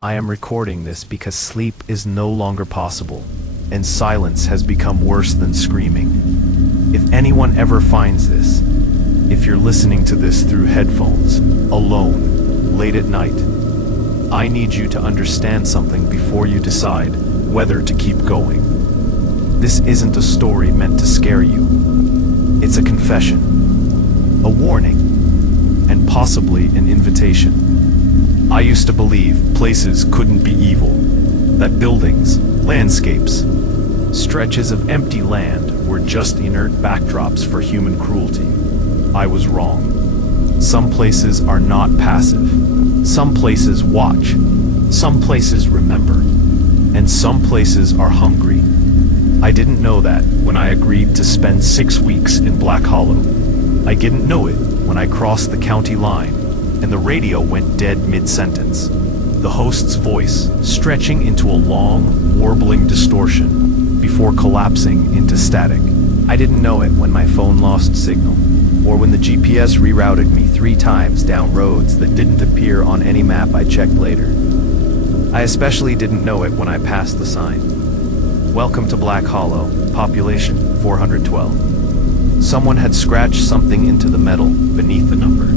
I am recording this because sleep is no longer possible, and silence has become worse than screaming. If anyone ever finds this, if you're listening to this through headphones, alone, late at night, I need you to understand something before you decide whether to keep going. This isn't a story meant to scare you. It's a confession, a warning, and possibly an invitation. I used to believe places couldn't be evil, that buildings, landscapes, stretches of empty land were just inert backdrops for human cruelty. I was wrong. Some places are not passive. Some places watch. Some places remember. And some places are hungry. I didn't know that when I agreed to spend 6 weeks in Black Hollow. I didn't know it when I crossed the county line and the radio went dead mid-sentence, the host's voice stretching into a long, warbling distortion before collapsing into static. I didn't know it when my phone lost signal, or when the GPS rerouted me 3 times down roads that didn't appear on any map I checked later. I especially didn't know it when I passed the sign. Welcome to Black Hollow, population 412. Someone had scratched something into the metal beneath the number.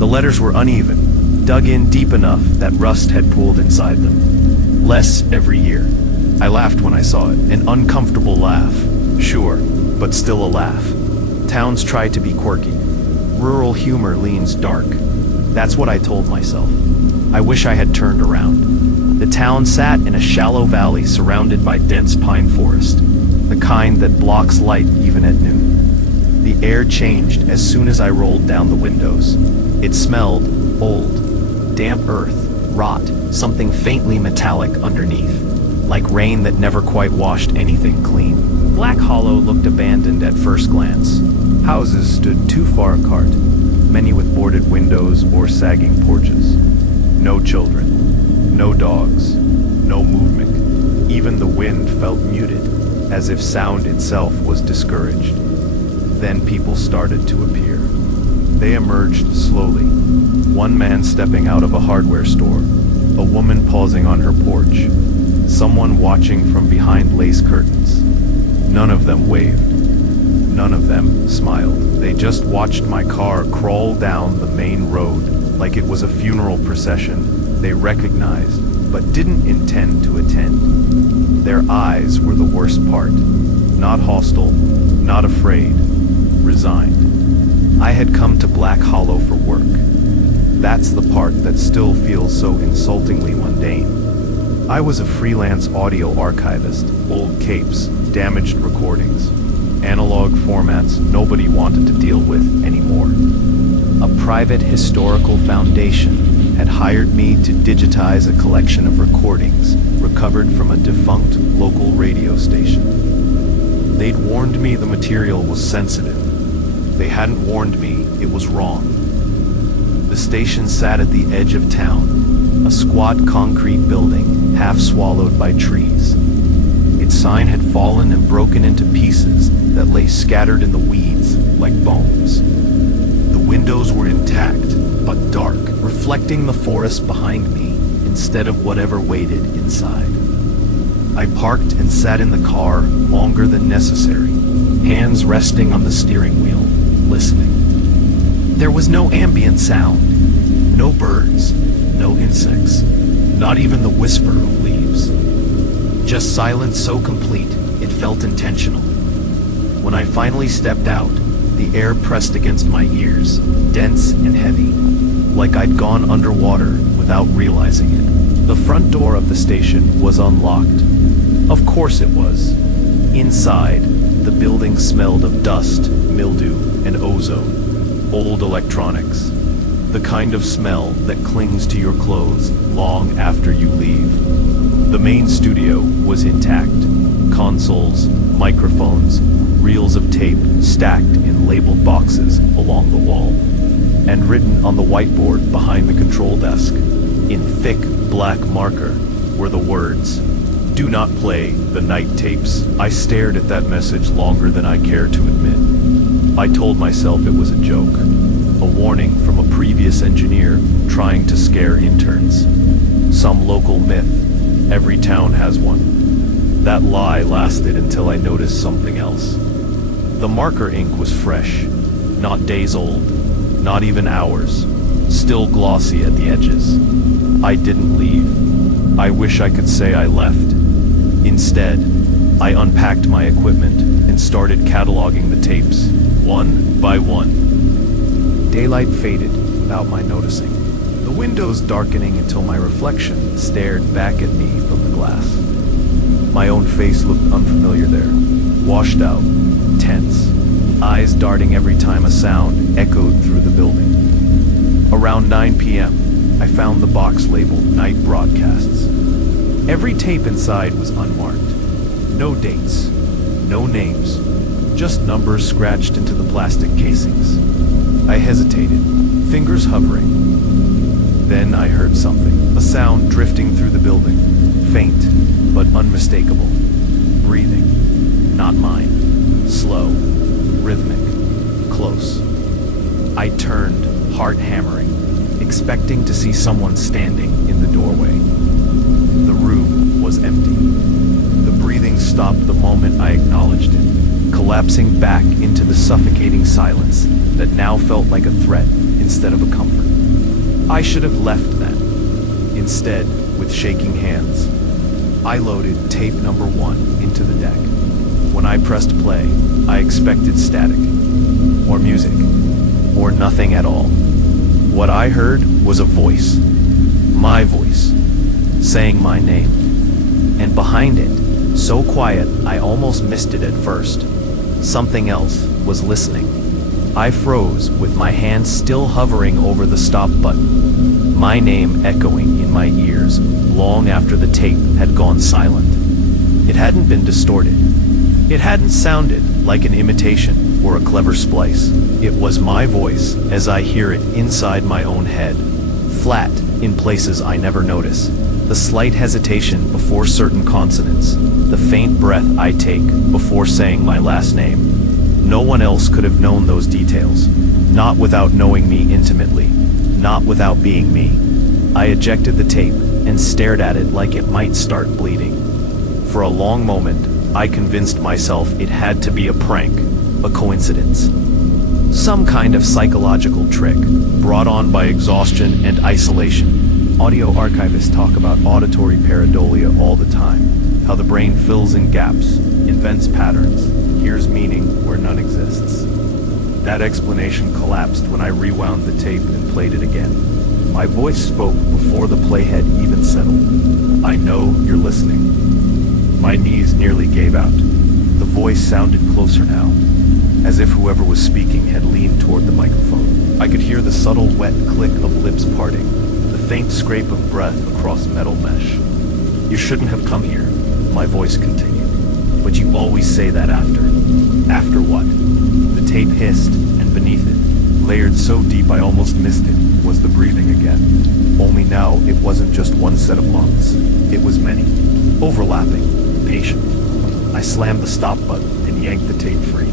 The letters were uneven, dug in deep enough that rust had pooled inside them. Less every year. I laughed when I saw it, an uncomfortable laugh. Sure, but still a laugh. Towns try to be quirky. Rural humor leans dark. That's what I told myself. I wish I had turned around. The town sat in a shallow valley surrounded by dense pine forest, the kind that blocks light even at noon. The air changed as soon as I rolled down the windows. It smelled old, damp earth, rot, something faintly metallic underneath, like rain that never quite washed anything clean. Black Hollow looked abandoned at first glance. Houses stood too far apart, many with boarded windows or sagging porches. No children, no dogs, no movement. Even the wind felt muted, as if sound itself was discouraged. Then people started to appear. They emerged slowly, one man stepping out of a hardware store, a woman pausing on her porch, someone watching from behind lace curtains. None of them waved. None of them smiled. They just watched my car crawl down the main road like it was a funeral procession they recognized but didn't intend to attend. Their eyes were the worst part. Not hostile, not afraid, resigned. I had come to Black Hollow for work. That's the part that still feels so insultingly mundane. I was a freelance audio archivist, old capes, damaged recordings, analog formats nobody wanted to deal with anymore. A private historical foundation had hired me to digitize a collection of recordings recovered from a defunct local radio station. They'd warned me the material was sensitive. They hadn't warned me it was wrong. The station sat at the edge of town, a squat concrete building half swallowed by trees. Its sign had fallen and broken into pieces that lay scattered in the weeds like bones. The windows were intact, but dark, reflecting the forest behind me instead of whatever waited inside. I parked and sat in the car longer than necessary, hands resting on the steering wheel, listening. There was no ambient sound, no birds, no insects, not even the whisper of leaves. Just silence so complete, it felt intentional. When I finally stepped out, the air pressed against my ears, dense and heavy, like I'd gone underwater without realizing it. The front door of the station was unlocked. Of course it was. Inside, the building smelled of dust, mildew, and ozone. Old electronics. The kind of smell that clings to your clothes long after you leave. The main studio was intact. Consoles, microphones, reels of tape stacked in labeled boxes along the wall. And written on the whiteboard behind the control desk, in thick black marker, were the words, "Do not play the night tapes." I stared at that message longer than I care to admit. I told myself it was a joke, a warning from a previous engineer trying to scare interns. Some local myth. Every town has one. That lie lasted until I noticed something else. The marker ink was fresh, not days old, not even hours, still glossy at the edges. I didn't leave. I wish I could say I left. Instead, I unpacked my equipment and started cataloging the tapes, one by one. Daylight faded without my noticing, the windows darkening until my reflection stared back at me from the glass. My own face looked unfamiliar there, washed out, tense, eyes darting every time a sound echoed through the building. Around 9 p.m., I found the box labeled Night Broadcasts. Every tape inside was unmarked. No dates, no names, just numbers scratched into the plastic casings. I hesitated, fingers hovering. Then I heard something, a sound drifting through the building, faint but unmistakable. Breathing, not mine, slow, rhythmic, close. I turned, heart hammering, expecting to see someone standing in the doorway. The room was empty. The breathing stopped the moment I acknowledged it, collapsing back into the suffocating silence that now felt like a threat instead of a comfort. I should have left then. Instead, with shaking hands, I loaded tape number 1 into the deck. When I pressed play, I expected static, or music, or nothing at all. What I heard was a voice, my voice, saying my name. And behind it, so quiet I almost missed it at first, something else was listening. I froze with my hand still hovering over the stop button, my name echoing in my ears long after the tape had gone silent. It hadn't been distorted. It hadn't sounded like an imitation or a clever splice. It was my voice as I hear it inside my own head, flat in places I never notice. The slight hesitation before certain consonants, the faint breath I take before saying my last name. No one else could have known those details, not without knowing me intimately, not without being me. I ejected the tape and stared at it like it might start bleeding. For a long moment, I convinced myself it had to be a prank, a coincidence. Some kind of psychological trick, brought on by exhaustion and isolation. Audio archivists talk about auditory pareidolia all the time, how the brain fills in gaps, invents patterns, hears meaning where none exists. That explanation collapsed when I rewound the tape and played it again. My voice spoke before the playhead even settled. I know you're listening. My knees nearly gave out. The voice sounded closer now, as if whoever was speaking had leaned toward the microphone. I could hear the subtle wet click of lips parting, the faint scrape of breath across metal mesh. You shouldn't have come here, my voice continued. But you always say that after. After what? The tape hissed, and beneath it, layered so deep I almost missed it, was the breathing again. Only now it wasn't just one set of lungs. It was many. Overlapping. Patient. I slammed the stop button and yanked the tape free.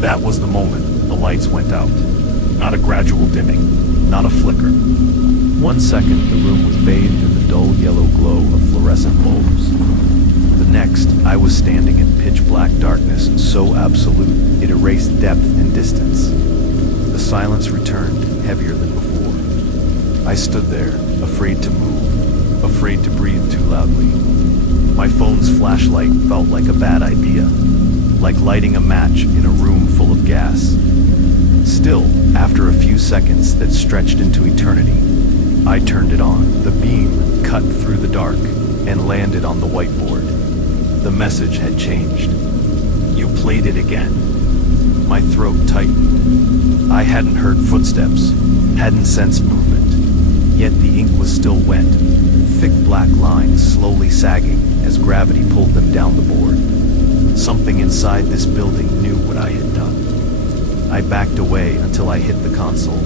That was the moment the lights went out. Not a gradual dimming, not a flicker. 1 second, the room was bathed in the dull yellow glow of fluorescent bulbs. The next, I was standing in pitch black darkness so absolute it erased depth and distance. The silence returned, heavier than before. I stood there, afraid to move, afraid to breathe too loudly. My phone's flashlight felt like a bad idea, like lighting a match in a room full of gas. Still, after a few seconds that stretched into eternity, I turned it on. The beam cut through the dark and landed on the whiteboard. The message had changed. You played it again. My throat tightened. I hadn't heard footsteps, hadn't sensed movement, yet the ink was still wet, thick black lines slowly sagging as gravity pulled them down the board. Something inside this building knew what I had done. I backed away until I hit the console,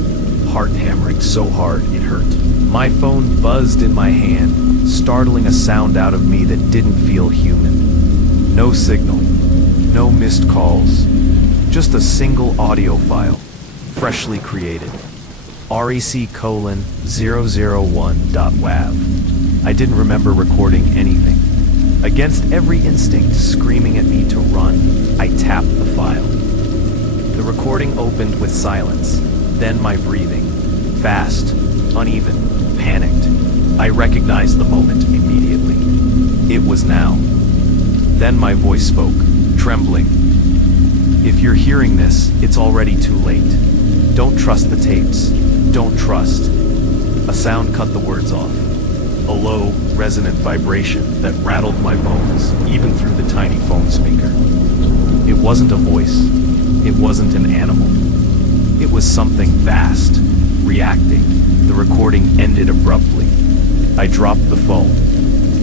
heart hammering so hard it hurt. My phone buzzed in my hand, startling a sound out of me that didn't feel human. No signal, no missed calls, just a single audio file, freshly created. rec:001.wav. I didn't remember recording anything. Against every instinct screaming at me to run, I tapped the file. The recording opened with silence, then my breathing. Fast, uneven, panicked. I recognized the moment immediately. It was now. Then my voice spoke, trembling. If you're hearing this, it's already too late. Don't trust the tapes. Don't trust. A sound cut the words off. A low, resonant vibration that rattled my bones, even through the tiny phone speaker. It wasn't a voice. It wasn't an animal. It was something vast, reacting. The recording ended abruptly. I dropped the phone.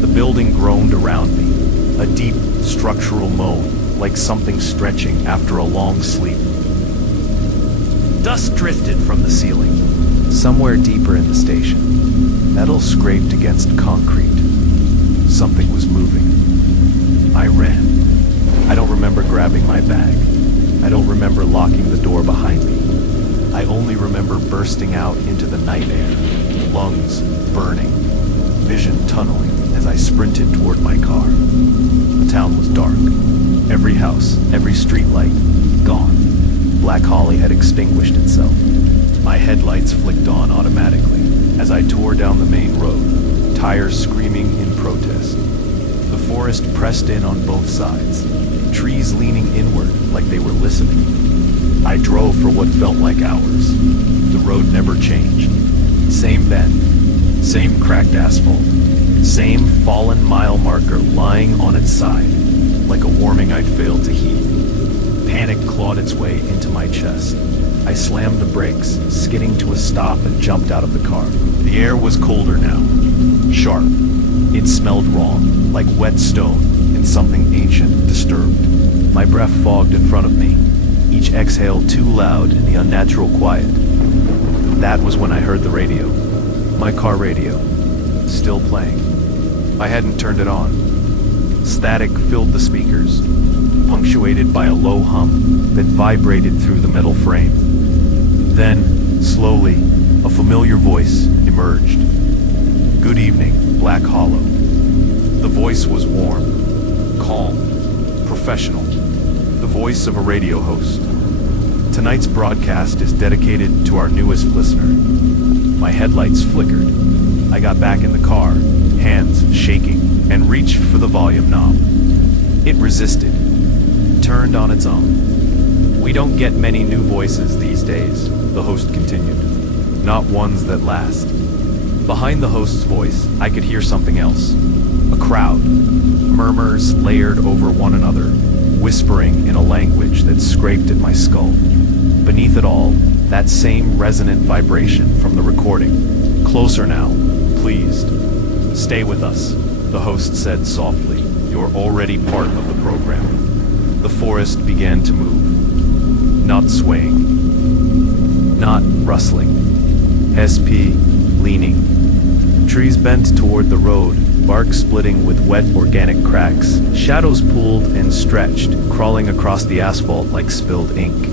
The building groaned around me, a deep, structural moan, like something stretching after a long sleep. Dust drifted from the ceiling. Somewhere deeper in the station, metal scraped against concrete. Something was moving. I ran. I don't remember grabbing my bag. I don't remember locking the door behind me. I only remember bursting out into the night air, lungs burning, vision tunneling as I sprinted toward my car. The town was dark. Every house, every street light, gone. Black Holly had extinguished itself. My headlights flicked on automatically as I tore down the main road, tires screaming in protest. The forest pressed in on both sides, trees leaning inward like they were listening. I drove for what felt like hours. The road never changed. Same bend, same cracked asphalt, same fallen mile marker lying on its side, like a warning I'd failed to heed. Panic clawed its way into my chest. I slammed the brakes, skidding to a stop and jumped out of the car. The air was colder now, sharp. It smelled wrong, like wet stone and something ancient disturbed. My breath fogged in front of me, each exhale too loud in the unnatural quiet. That was when I heard the radio. My car radio, still playing. I hadn't turned it on. Static filled the speakers, punctuated by a low hum that vibrated through the metal frame. Then, slowly, a familiar voice emerged. "Good evening, Black Hollow." The voice was warm, calm, professional. The voice of a radio host. Tonight's broadcast is dedicated to our newest listener. My headlights flickered. I got back in the car, hands shaking, and reached for the volume knob. It resisted, turned on its own. "We don't get many new voices these days," the host continued. "Not ones that last." Behind the host's voice, I could hear something else. A crowd. Murmurs layered over one another, whispering in a language that scraped at my skull. Beneath it all, that same resonant vibration from the recording. "Closer now, pleased. Stay with us," the host said softly. "You're already part of the program." The forest began to move. Not swaying. Not rustling. SP leaning. Trees bent toward the road, bark splitting with wet organic cracks. Shadows pooled and stretched, crawling across the asphalt like spilled ink.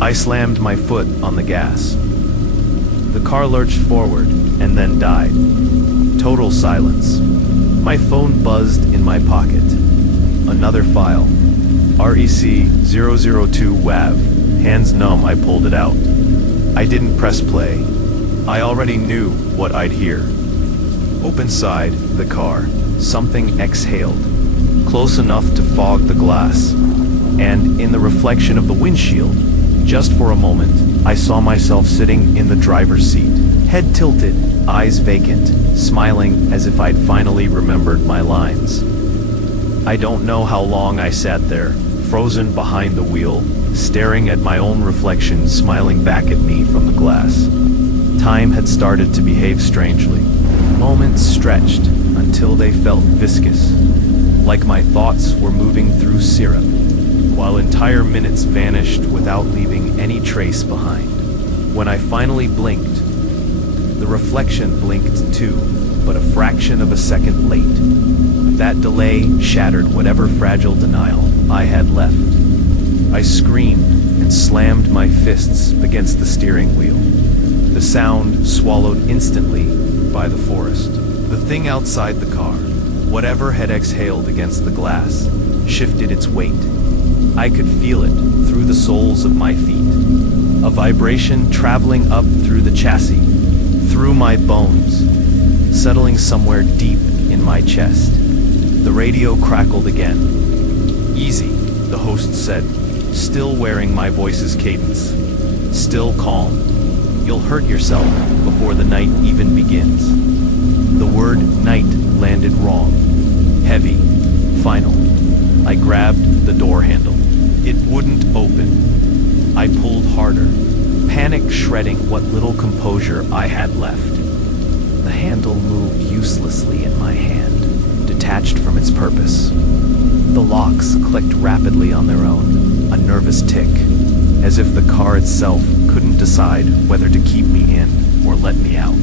I slammed my foot on the gas. The car lurched forward and then died. Total silence. My phone buzzed in my pocket. Another file. REC 002 WAV. Hands numb, I pulled it out. I didn't press play. I already knew what I'd hear. Open side, the car. Something exhaled. Close enough to fog the glass. And in the reflection of the windshield, just for a moment, I saw myself sitting in the driver's seat. Head tilted, eyes vacant, smiling as if I'd finally remembered my lines. I don't know how long I sat there, frozen behind the wheel, staring at my own reflection smiling back at me from the glass. Time had started to behave strangely. Moments stretched until they felt viscous, like my thoughts were moving through syrup, while entire minutes vanished without leaving any trace behind. When I finally blinked, the reflection blinked too, but a fraction of a second late. That delay shattered whatever fragile denial I had left. I screamed and slammed my fists against the steering wheel. The sound swallowed instantly by the forest. The thing outside the car, whatever had exhaled against the glass, shifted its weight. I could feel it through the soles of my feet. A vibration traveling up through the chassis, through my bones, settling somewhere deep in my chest. The radio crackled again. "Easy," the host said, still wearing my voice's cadence. Still calm. "You'll hurt yourself before the night even begins." The word night landed wrong. Heavy. Final. I grabbed the door handle. It wouldn't open. I pulled harder, panic shredding what little composure I had left. The handle moved uselessly in my hand, detached from its purpose. The locks clicked rapidly on their own, a nervous tick, as if the car itself couldn't decide whether to keep me in or let me out.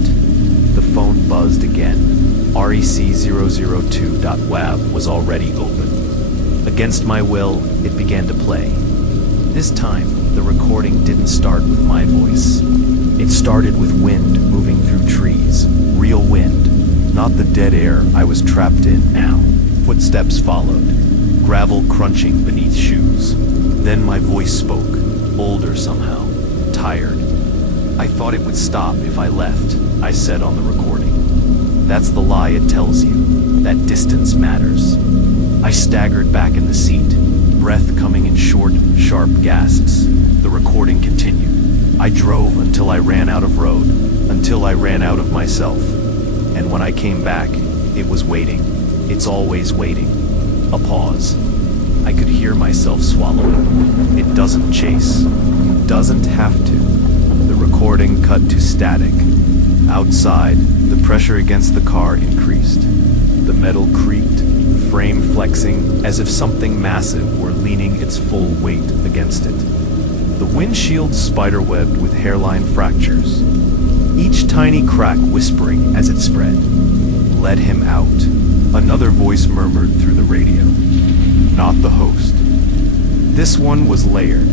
The phone buzzed again. REC002.WAV was already open. Against my will, it began to play. This time, the recording didn't start with my voice. It started with wind moving through trees. Real wind, not the dead air I was trapped in now. Footsteps followed, gravel crunching beneath shoes. Then my voice spoke, older somehow, tired. "I thought it would stop if I left," I said on the recording. "That's the lie it tells you, that distance matters." I staggered back in the seat, breath coming in short, sharp gasps. The recording continued. I drove until I ran out of road, until I ran out of myself. And when I came back, it was waiting. It's always waiting. A pause. I could hear myself swallowing. It doesn't chase. It doesn't have to. The recording cut to static. Outside, the pressure against the car increased. The metal creaked, the frame flexing as if something massive were leaning its full weight against it. The windshield spiderwebbed with hairline fractures, each tiny crack whispering as it spread. "Let him out," another voice murmured through the radio. Not the host. This one was layered.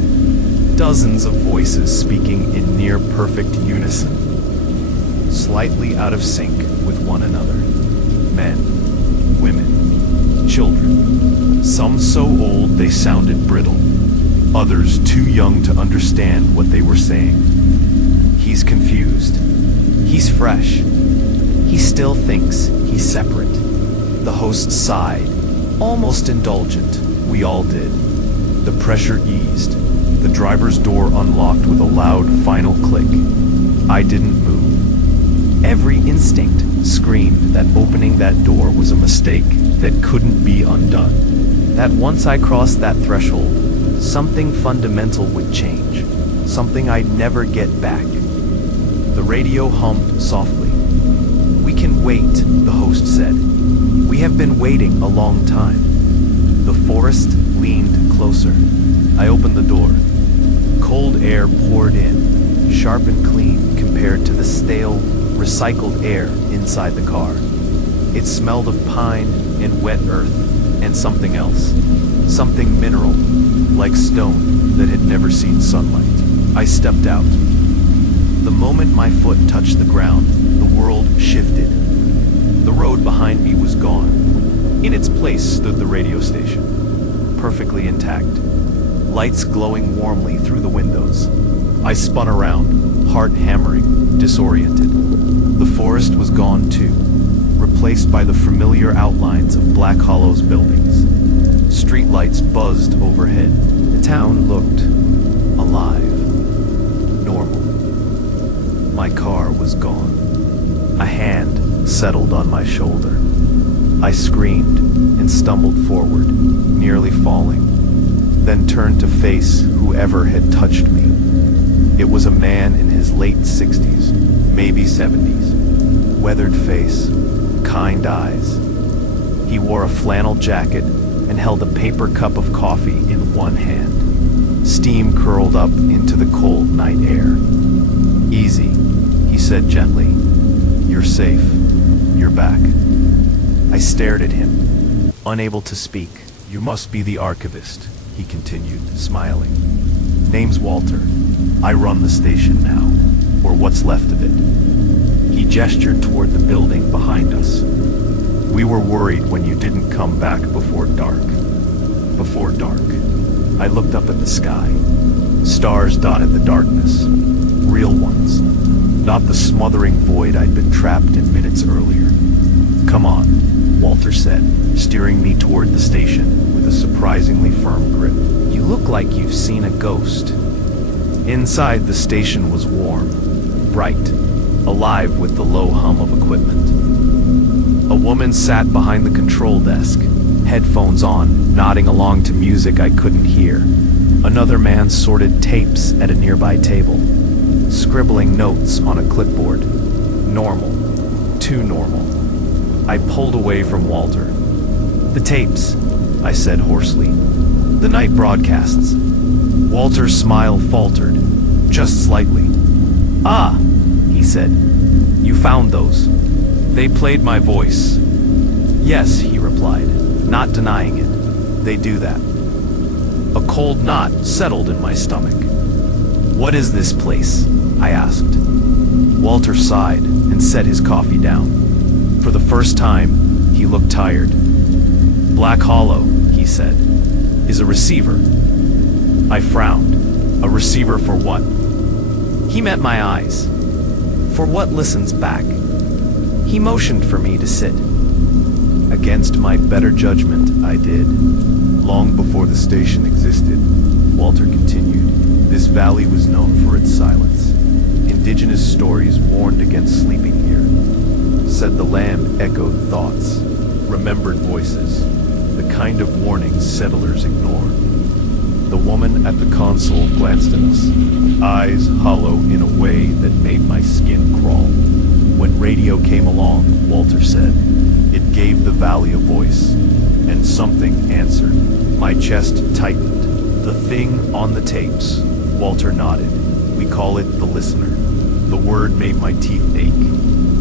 Dozens of voices speaking in near-perfect unison, slightly out of sync with one another. Men, women, children. Some so old they sounded brittle. Others too young to understand what they were saying. He's confused. He's fresh. He still thinks he's separate. The host sighed, almost indulgent. We all did. The pressure eased. The driver's door unlocked with a loud final click. I didn't move. Every instinct screamed that opening that door was a mistake that couldn't be undone. That once I crossed that threshold, something fundamental would change. Something I'd never get back. The radio hummed softly. "We can wait," the host said. "We have been waiting a long time." The forest leaned closer. I opened the door. Cold air poured in, sharp and clean compared to the stale, recycled air inside the car. It smelled of pine and wet earth and something else. Something mineral, like stone that had never seen sunlight. I stepped out. The moment my foot touched the ground, the world shifted. The road behind me was gone. In its place stood the radio station, perfectly intact, lights glowing warmly through the windows. I spun around, heart hammering, disoriented. The forest was gone too, replaced by the familiar outlines of Black Hollow's buildings. Streetlights buzzed overhead. The town looked alive, normal. My car was gone. A hand settled on my shoulder. I screamed and stumbled forward, nearly falling, then turned to face whoever had touched me. It was a man in his late 60s, maybe 70s. Weathered face, kind eyes. He wore a flannel jacket and held a paper cup of coffee in one hand. Steam curled up into the cold night air. "Easy," he said gently. "You're safe. You're back." I stared at him, unable to speak. "You must be the archivist," he continued, smiling. "Name's Walter. I run the station now, or what's left of it." He gestured toward the building behind us. "We were worried when you didn't come back before dark." Before dark. I looked up at the sky. Stars dotted the darkness. Real ones. Not the smothering void I'd been trapped in minutes earlier. "Come on," Walter said, steering me toward the station with a surprisingly firm grip. "You look like you've seen a ghost." Inside, the station was warm, bright, alive with the low hum of equipment. A woman sat behind the control desk, headphones on, nodding along to music I couldn't hear. Another man sorted tapes at a nearby table, scribbling notes on a clipboard. Normal. Too normal. I pulled away from Walter. "The tapes," I said hoarsely. "The night broadcasts." Walter's smile faltered, just slightly. "Ah," he said. "You found those." "They played my voice." "Yes," he replied, not denying it. "They do that." A cold knot settled in my stomach. "What is this place?" I asked. Walter sighed and set his coffee down. For the first time, he looked tired. "Black Hollow," he said, "is a receiver." I frowned. "A receiver for what?" He met my eyes. "For what listens back." He motioned for me to sit. Against my better judgment, I did. "Long before the station existed," Walter continued, "this valley was known for its silence. Indigenous stories warned against sleeping here. Said the land echoed thoughts, remembered voices, the kind of warnings settlers ignore." The woman at the console glanced at us, eyes hollow in a way that made my skin crawl. "When radio came along," Walter said, "it gave the valley a voice, and something answered." My chest tightened. "The thing on the tapes," Walter nodded. "We call it the listener." The word made my teeth ache.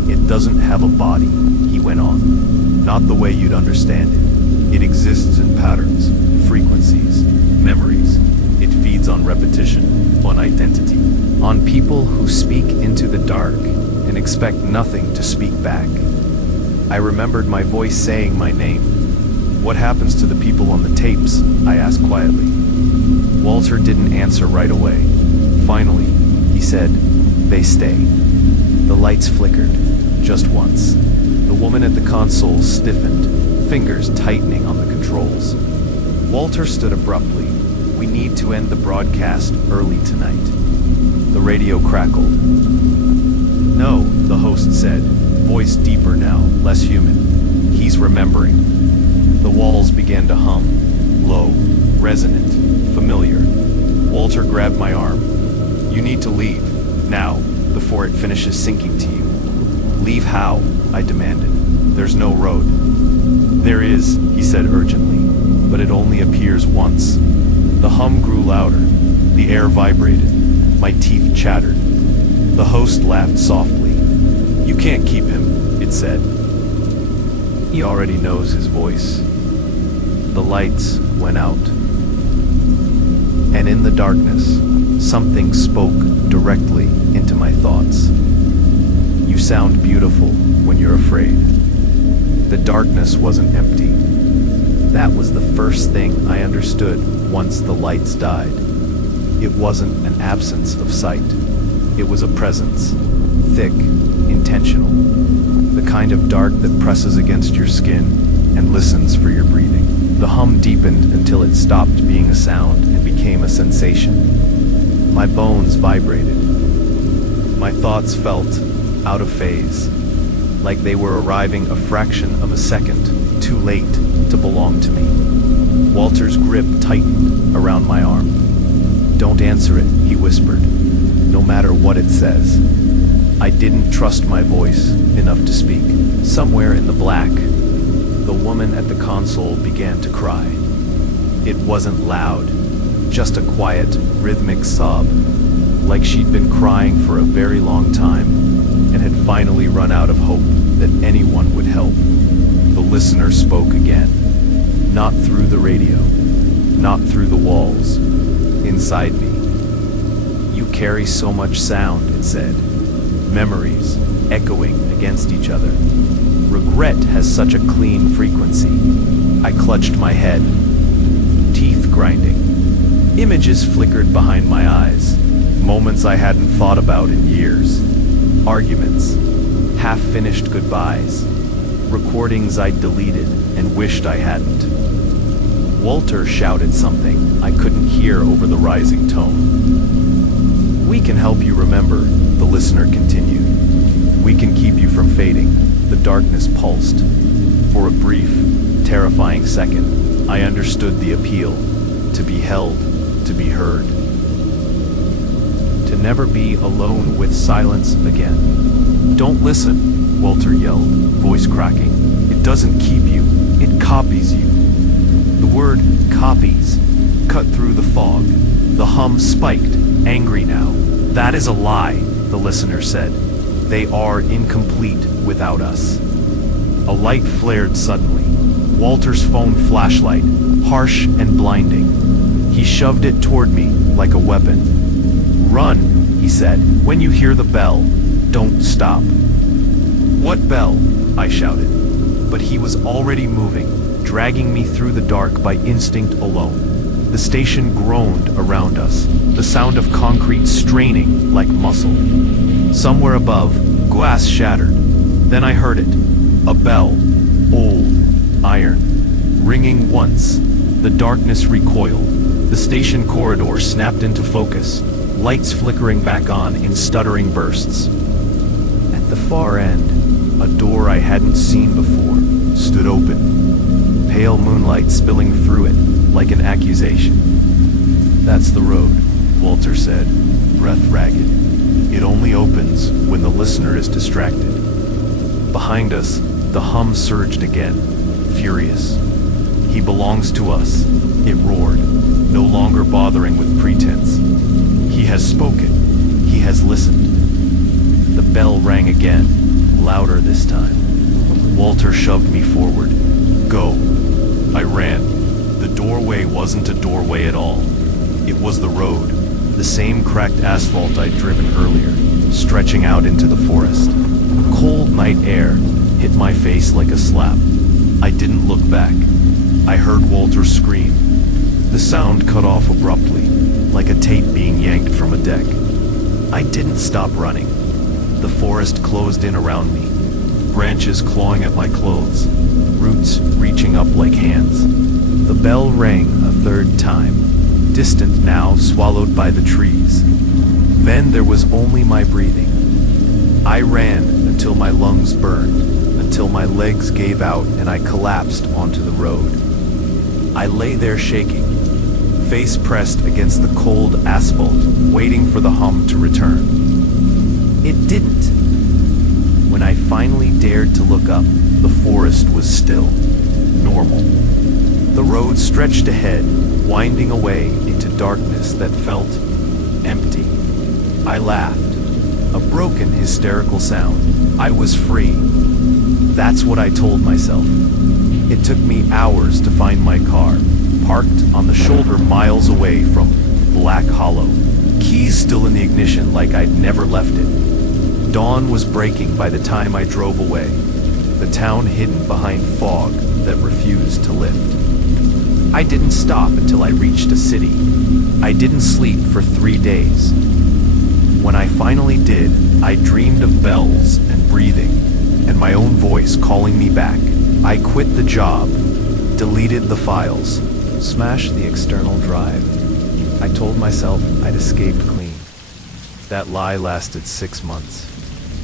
"It doesn't have a body," he went on. "Not the way you'd understand it. It exists in patterns, frequencies, memories. It feeds on repetition, on identity, on people who speak into the dark and expect nothing to speak back." I remembered my voice saying my name. "What happens to the people on the tapes?" I asked quietly. Walter didn't answer right away. Finally, he said, "They stay." The lights flickered, just once. The woman at the console stiffened, fingers tightening on the controls. Walter stood abruptly. "We need to end the broadcast early tonight." The radio crackled. "No," the host said, voice deeper now, less human. "He's remembering." The walls began to hum, low, resonant, familiar. Walter grabbed my arm. "You need to leave, now, before it finishes sinking to you." "Leave how?" I demanded. "There's no road." "There is," he said urgently, "but it only appears once." The hum grew louder. The air vibrated. My teeth chattered. The host laughed softly. "You can't keep him," it said. "He already knows his voice." The lights went out. And in the darkness, something spoke directly into my thoughts. "You sound beautiful when you're afraid." The darkness wasn't empty. That was the first thing I understood once the lights died. It wasn't an absence of sight. It was a presence, thick, intentional. The kind of dark that presses against your skin and listens for your breathing. The hum deepened until it stopped being a sound and became a sensation. My bones vibrated. My thoughts felt out of phase, like they were arriving a fraction of a second too late to belong to me. Walter's grip tightened around my arm. "Don't answer it," he whispered, "no matter what it says." I didn't trust my voice enough to speak. Somewhere in the black, the woman at the console began to cry. It wasn't loud, just a quiet, rhythmic sob, like she'd been crying for a very long time and had finally run out of hope that anyone would help. The listener spoke again. Not through the radio, not through the walls, inside me. "You carry so much sound," it said. "Memories, echoing against each other. Regret has such a clean frequency. I clutched my head, teeth grinding. Images flickered behind my eyes, moments I hadn't thought about in years. Arguments, half-finished goodbyes, recordings I'd deleted and wished I hadn't. Walter shouted something I couldn't hear over the rising tone. "We can help you remember," the listener continued. "We can keep you from fading." The darkness pulsed. For a brief, terrifying second, I understood the appeal. To be held, to be heard. To never be alone with silence again. "Don't listen," Walter yelled, voice cracking. "It doesn't keep you, it copies you." The word "copies" cut through the fog. The hum spiked, angry now. "That is a lie," the listener said. "They are incomplete without us." A light flared suddenly. Walter's phone flashlight, harsh and blinding. He shoved it toward me like a weapon. "Run," he said. "When you hear the bell, don't stop." "What bell?" I shouted. But he was already moving, dragging me through the dark by instinct alone. The station groaned around us, the sound of concrete straining like muscle. Somewhere above, glass shattered. Then I heard it. A bell, old, iron, ringing once. The darkness recoiled. The station corridor snapped into focus, lights flickering back on in stuttering bursts. At the far end, a door I hadn't seen before stood open, pale moonlight spilling through it like an accusation. "That's the road," Walter said, breath ragged. "It only opens when the listener is distracted." Behind us, the hum surged again, furious. "He belongs to us," it roared, no longer bothering with pretense. "He has spoken. He has listened." The bell rang again, louder this time. Walter shoved me forward. "Go." I ran. The doorway wasn't a doorway at all. It was the road, the same cracked asphalt I'd driven earlier, stretching out into the forest. Cold night air hit my face like a slap. I didn't look back. I heard Walter scream. The sound cut off abruptly, like a tape being yanked from a deck. I didn't stop running. The forest closed in around me, branches clawing at my clothes, roots reaching up like hands. The bell rang a third time, distant now, swallowed by the trees. Then there was only my breathing. I ran until my lungs burned, until my legs gave out and I collapsed onto the road. I lay there shaking, face pressed against the cold asphalt, waiting for the hum to return. It didn't. When I finally dared to look up, the forest was still, normal. The road stretched ahead, winding away into darkness that felt empty. I laughed. A broken, hysterical sound. I was free. That's what I told myself. It took me hours to find my car, parked on the shoulder miles away from Black Hollow. Keys still in the ignition like I'd never left it. Dawn was breaking by the time I drove away, the town hidden behind fog that refused to lift. I didn't stop until I reached a city. I didn't sleep for 3 days. When I finally did, I dreamed of bells and breathing, and my own voice calling me back. I quit the job, deleted the files, smashed the external drive. I told myself I'd escaped clean. That lie lasted 6 months.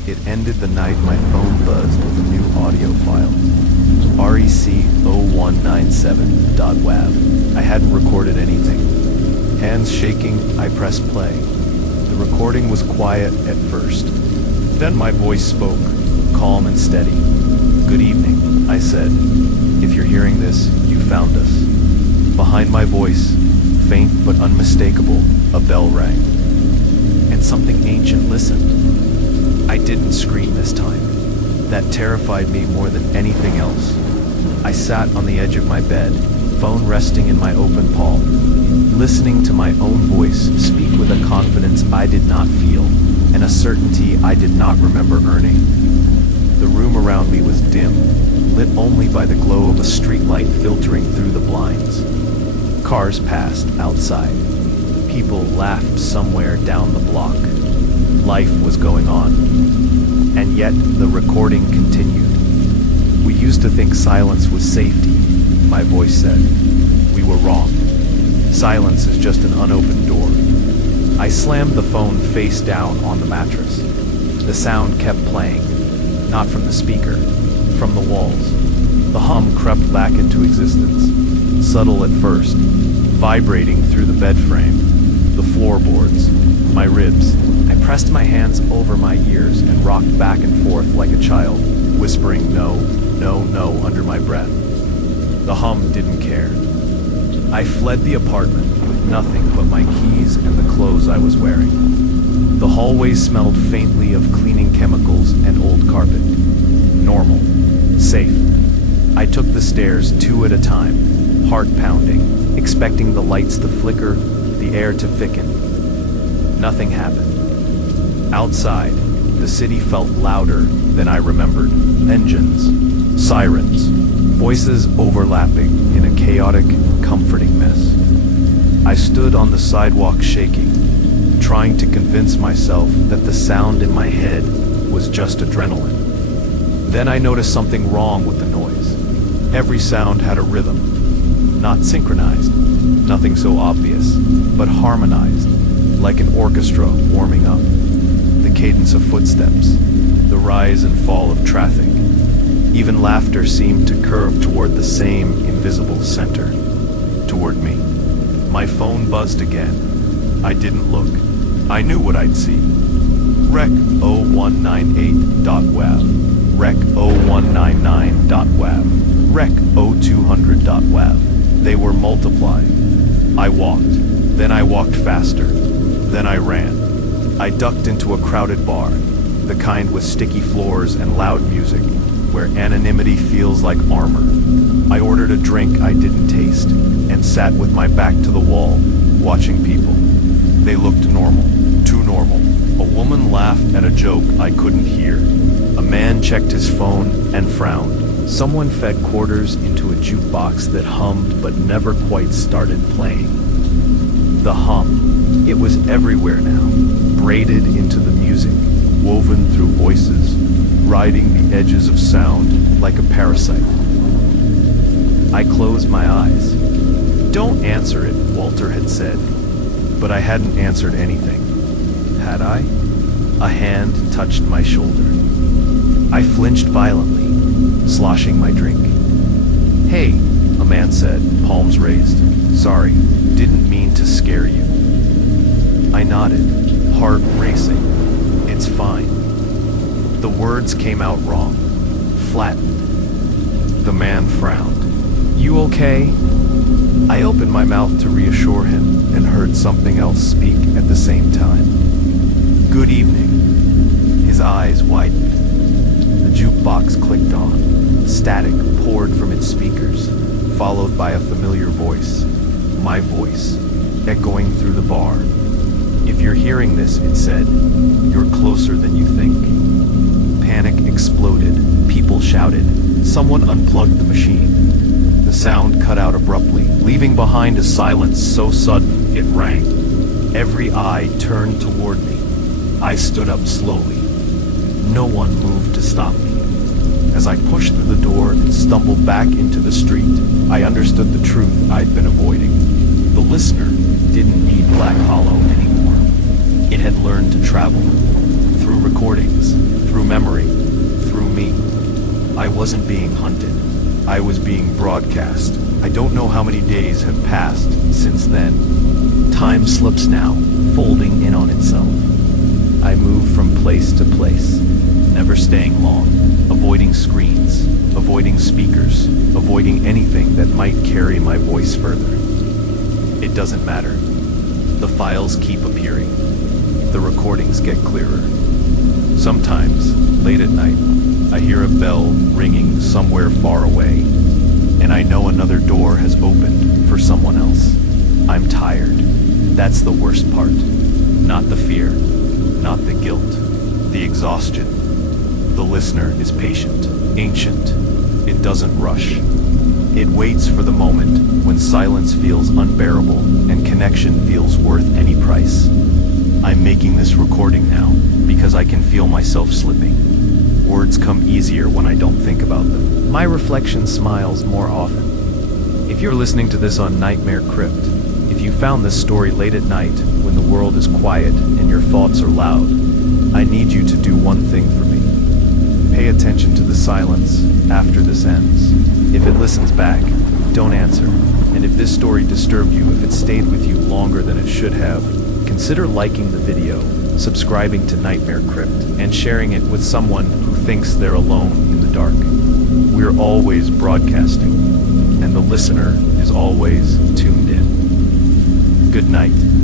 It ended the night my phone buzzed with a new audio file. rec0197.wav. I hadn't recorded anything. Hands shaking, I pressed play. The recording was quiet at first. Then my voice spoke, calm and steady. "Good evening," I said. "If you're hearing this, you found us." Behind my voice, faint but unmistakable, a bell rang. And something ancient listened. I didn't scream this time. That terrified me more than anything else. I sat on the edge of my bed, phone resting in my open palm, listening to my own voice speak with a confidence I did not feel, and a certainty I did not remember earning. The room around me was dim, lit only by the glow of a streetlight filtering through the blinds. Cars passed outside. People laughed somewhere down the block. Life was going on. And yet, the recording continued. "We used to think silence was safety," my voice said. "We were wrong. Silence is just an unopened door." I slammed the phone face down on the mattress. The sound kept playing, not from the speaker, from the walls. The hum crept back into existence, subtle at first, vibrating through the bed frame, the floorboards, my ribs. I pressed my hands over my ears and rocked back and forth like a child, whispering no, no, no under my breath. The hum didn't care. I fled the apartment with nothing but my keys and the clothes I was wearing. The hallways smelled faintly of cleaning chemicals and old carpet. Normal. Safe. I took the stairs 2 at a time, heart pounding, expecting the lights to flicker, the air to thicken. Nothing happened. Outside, the city felt louder than I remembered. Engines, sirens, voices overlapping in a chaotic, comforting mess. I stood on the sidewalk shaking, trying to convince myself that the sound in my head was just adrenaline. Then I noticed something wrong with the noise. Every sound had a rhythm, not synchronized, nothing so obvious, but harmonized, like an orchestra warming up. The cadence of footsteps, the rise and fall of traffic. Even laughter seemed to curve toward the same invisible center, toward me. My phone buzzed again. I didn't look. I knew what I'd see. Rec 0198.wav. Rec 0199.wav. Rec 0200.wav. They were multiplying. I walked. Then I walked faster. Then I ran. I ducked into a crowded bar, the kind with sticky floors and loud music, where anonymity feels like armor. I ordered a drink I didn't taste, and sat with my back to the wall, watching people. They looked normal, too normal. A woman laughed at a joke I couldn't hear. A man checked his phone and frowned. Someone fed quarters into a jukebox that hummed but never quite started playing. The hum. It was everywhere now, braided into the music, woven through voices, riding the edges of sound like a parasite. I closed my eyes. "Don't answer it," Walter had said. But I hadn't answered anything. Had I? A hand touched my shoulder. I flinched violently, sloshing my drink. "Hey," a man said, palms raised. "Sorry, didn't mean to scare you." I nodded, heart racing. "It's fine." The words came out wrong, flattened. The man frowned. "You okay?" I opened my mouth to reassure him and heard something else speak at the same time. "Good evening." His eyes widened. The jukebox clicked on. Static poured from its speakers, followed by a familiar voice. My voice, echoing through the bar. "If you're hearing this," it said, "you're closer than you think." Panic exploded. People shouted. Someone unplugged the machine. The sound cut out abruptly, leaving behind a silence so sudden it rang. Every eye turned toward me. I stood up slowly. No one moved to stop me. As I pushed through the door and stumbled back into the street, I understood the truth I'd been avoiding. The listener didn't need Black Hollow anymore. It had learned to travel. Through recordings, through memory, through me. I wasn't being hunted. I was being broadcast. I don't know how many days have passed since then. Time slips now, folding in on itself. I move from place to place, never staying long, avoiding screens, avoiding speakers, avoiding anything that might carry my voice further. It doesn't matter. The files keep appearing. The recordings get clearer. Sometimes, late at night, I hear a bell ringing somewhere far away, and I know another door has opened for someone else. I'm tired. That's the worst part. Not the fear, not the guilt, the exhaustion. The listener is patient, ancient. It doesn't rush. It waits for the moment when silence feels unbearable and connection feels worth any price. I'm making this recording now because I can feel myself slipping. Words come easier when I don't think about them. My reflection smiles more often. If you're listening to this on Nightmare Crypt, if you found this story late at night when the world is quiet and your thoughts are loud, I need you to do one thing for me. Pay attention to the silence after this ends. If it listens back, don't answer. And if this story disturbed you, if it stayed with you longer than it should have, consider liking the video, subscribing to Nightmare Crypt, and sharing it with someone who thinks they're alone in the dark. We're always broadcasting, and the listener is always tuned in. Good night.